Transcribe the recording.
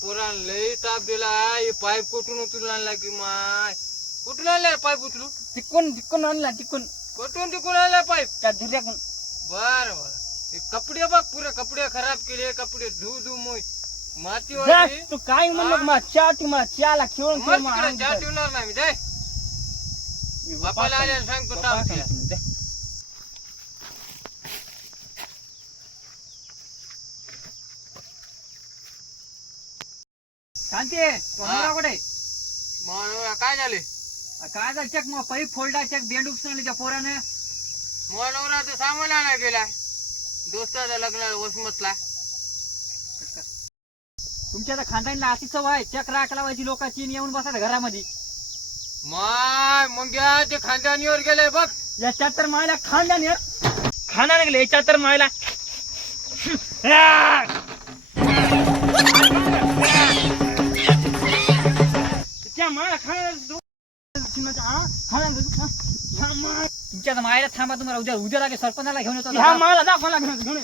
पोरान लई ताप दिला हे पाईप कुठून उचलून आणला की माय कुठून आणला पाईप उचलू तिकून आणला तिकून कुठून आणला पाईप त्या दुर्याकून बर बर हे कपडे बघ पुरे कपडे खराब केले कपडे धू मोय माती जा, तू काय म्हणलं मला चहा चहाला खेळून चहा ठेवणार नाही मी जाय बापाला आले सांगतो ताप तिला. शांती कुठे मग काय झाले काय झालं चेक मग पाईप फोल्डा चेक बेंड उपसणली त्या पोरानं नवरा तर सामान आणायला गेलाय दोस्ताच्या लग्नाला वसमतला तुमच्या आता खानदानीला अशी सवय आहे चेक राख लावायची लोकांची येऊन बसायचं घरामध्ये माय मग ते खानदानीवर गेलाय बघ याच्यात तर मायला खांदा गेले याच्यात तर मायला तुमच्या मायला थांबा तुम्हाला उद्या लागे सरपंचाला घेऊन येतो मायला दाखवा घेऊन